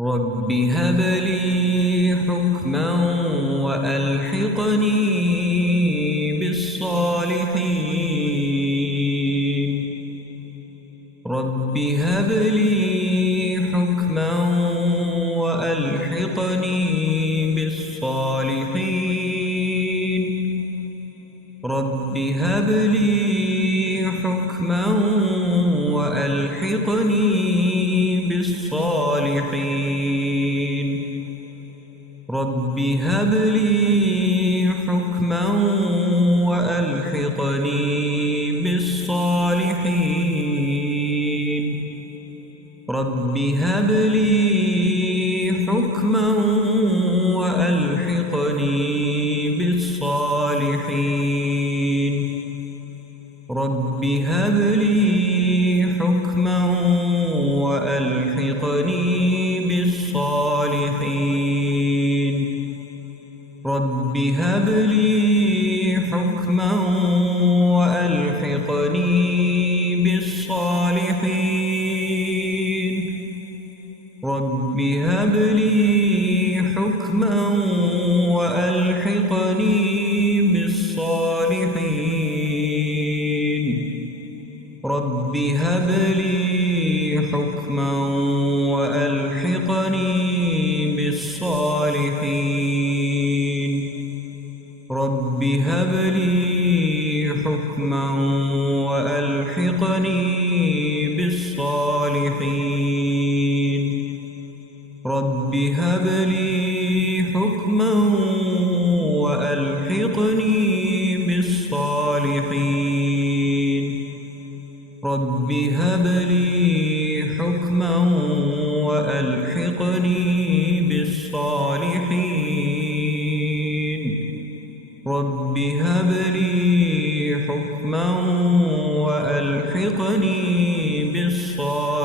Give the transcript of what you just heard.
رب هب لي حكما وألحقني بالصالحين. رب هب لي حكما وألحقني بالصالحين. رب هب لي حكما وألحقني بالصالحين. رب هب لي حكما وألحقني بالصالحين. رب هب لي حكما وألحقني بالصالحين. رب هب لي حكما وألحقني بالصالحين. رب هب لي حكما وألحقني بالصالحين. رب هب لي حكما وألحقني بالصالحين. رب هب لي حكما وألحقني بالصالحين. رب هب لي حكما وألحقني بالصالحين. رب هب لي حكما وألحقني بالصالحين. رب هب لي حكما وألحقني بالصالحين. رب هب لي حكما وألحقني بالصالحين.